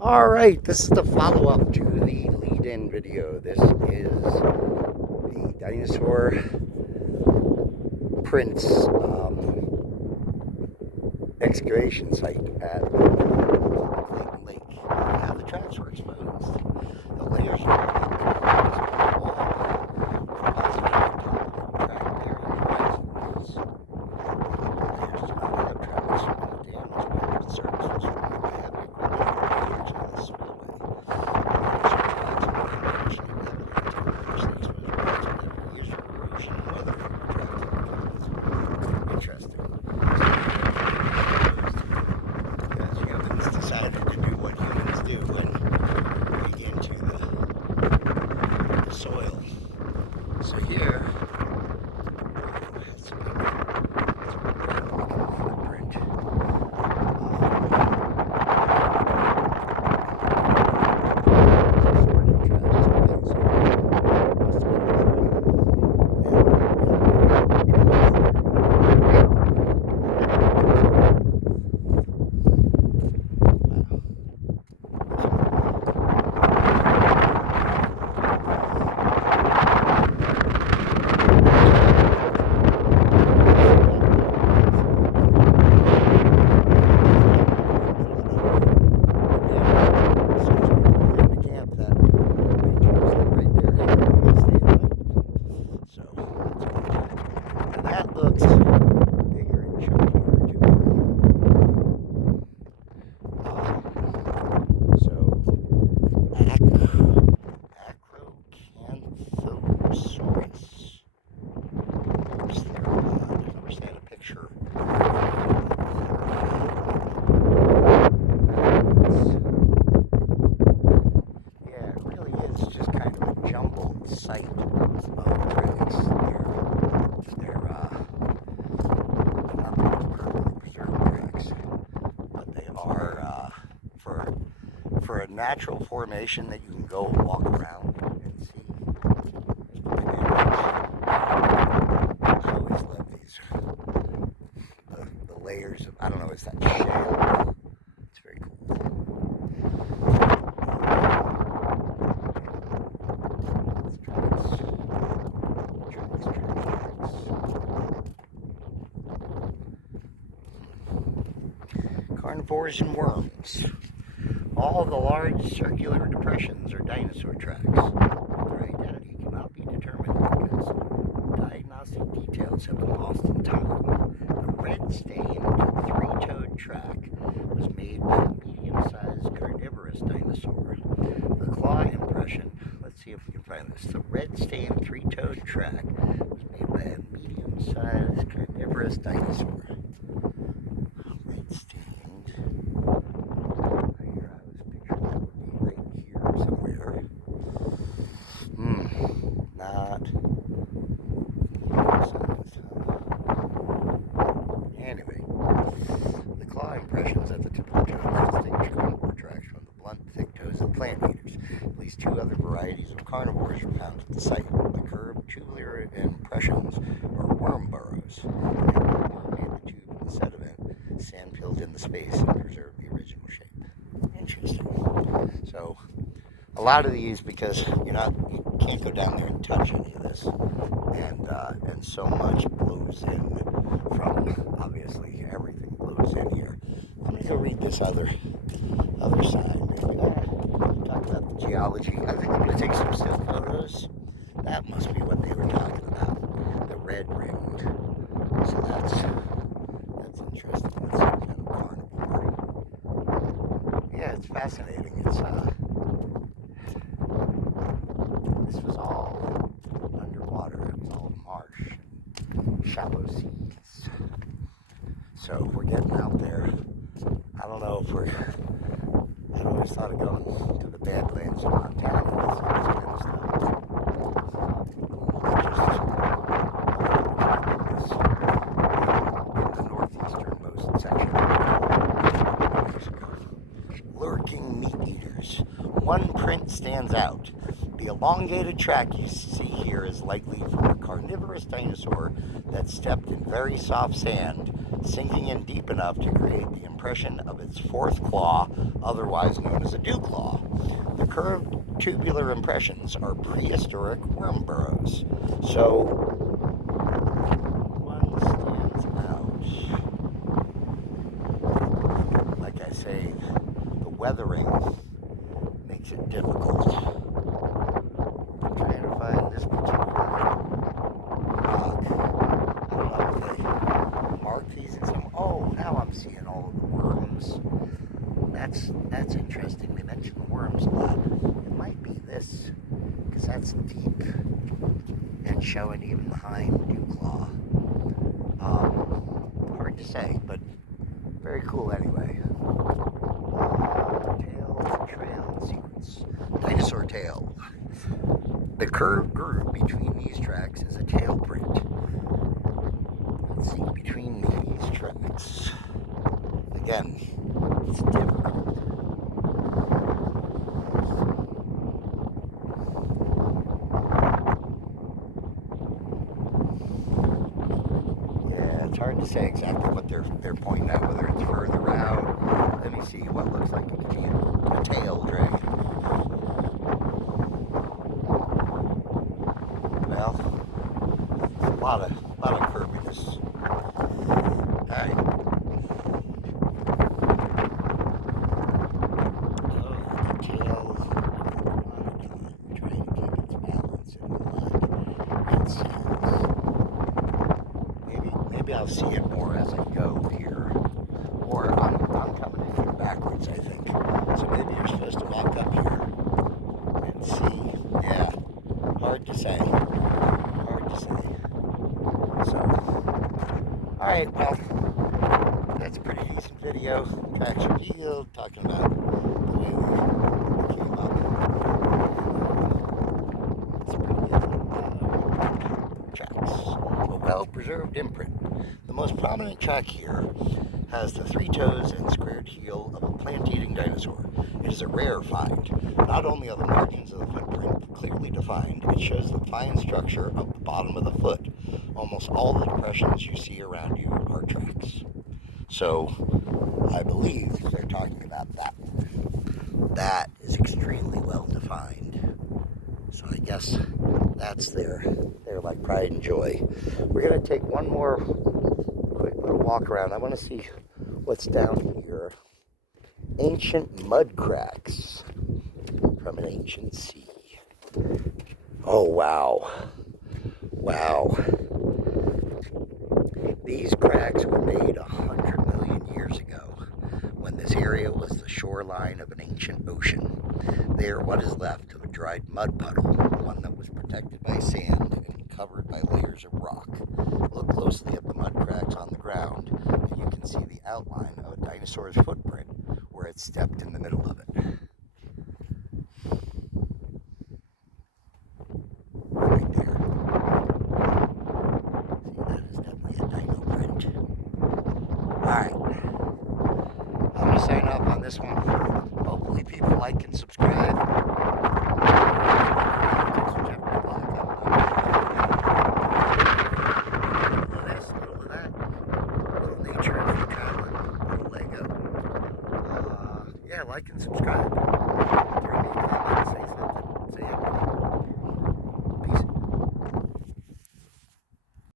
All right, this is the follow-up to the lead-in video. This is the dinosaur prints excavation site at Clayton Lake. Now the tracks were exposed. The layers were decided to do what humans do and dig into the soil. So here, that's a footprint. That looks bigger and chunkier to me. So, Acrocanthosaurus. Oops, there, I wish they had a picture. Yeah, it really is just kind of a jumbled site of tracks. They're not permanently preserved tracks, but they are for a natural formation that you can go walk around and see. I always love these the layers of, I don't know, is that shale? It's very cool. Carnivores and worms. All the large circular depressions are dinosaur tracks. Their identity cannot be determined because diagnostic details have been lost in time. The red-stained three-toed track was made by a medium-sized carnivorous dinosaur. The claw impression, let's see if we can find this. The red-stained three-toed track was made by a medium-sized carnivorous dinosaur. Anyway, the claw impressions at the tip of the toes distinguish carnivore tracks from the blunt, thick toes of plant eaters. At least two other varieties of carnivores were found at the site. The curved tubular impressions are worm burrows. The worm made the tube in the sediment, sand filled in the space, and preserved the original shape. Interesting. So, a lot of these, because you can't go down there and touch any of this, and so much blows in from, obviously everything blows in here. I'm gonna go read this other side. Maybe talk about the geology. I think I'm gonna take some still photos. That must be what they were talking about. The red ringed. So that's interesting. That's some kind of carnivore. Yeah, it's fascinating. It's this was all underwater. It was all marsh, shallow seas. So we're getting out there. I don't know if I'd always thought of going to the Badlands in Montana and see this kind of stuff. In the northeasternmost section of Mexico. Lurking meat eaters. One print stands out. The elongated track you see here is likely from a carnivorous dinosaur that stepped in very soft sand sinking in deep enough to create the impression of its fourth claw, otherwise known as a dew claw. The curved tubular impressions are prehistoric worm burrows. So, one stands out. Like I say, the weathering makes it difficult. I'm trying to find this particular rock. I don't know if they mark these in some. Oh, now I'm seeing all of the worms. That's interesting. They mention the worms a lot. It might be this, because that's deep and showing even the hind dew claw. Hard to say, but very cool anyway. Tail trail sequence. Dinosaur tail. The curved groove between these tracks is a tail print. Let's see, between these tracks. Again, it's difficult. Yeah, it's hard to say exactly what they're pointing at, whether it's further out. Let me see what looks like it could be a tail dragon. Well, it's a lot of curviness. Alright. Oh, the tail of the iguanodon, trying to keep its balance in the mud and sands. Maybe I'll see it more as I go here. Or I'm coming in here backwards, I think. So maybe you're supposed to walk up here and see. Yeah, hard to say. So, alright, well, that's a pretty decent video. Tracks revealed, talking about the way we came up. It's pretty good. Tracks. A well-preserved imprint. The most prominent track here has the 3 toes and squared heel of a plant-eating dinosaur. It is a rare find. Not only are the margins of the footprint clearly defined, it shows the fine structure of the bottom of the foot. Almost all the depressions you see around you are tracks. So, I believe they're talking about that one. That is extremely well defined. So I guess that's their like pride and joy. We're going to take one more quick little walk around. I want to see what's down here. Ancient mud cracks from an ancient sea. Oh, wow. Wow. These cracks were made 100 million years ago when this area was the shoreline of an ancient ocean. They are what is left of a dried mud puddle, one that was protected by sand and covered by layers of rock. Look closely at the mud cracks on the ground, and you can see the outline of a dinosaur's footprint where it stepped in the middle of it. Right there. See, that is definitely a dino print. Alright. I'm going to sign off on this one. Hopefully people like and subscribe.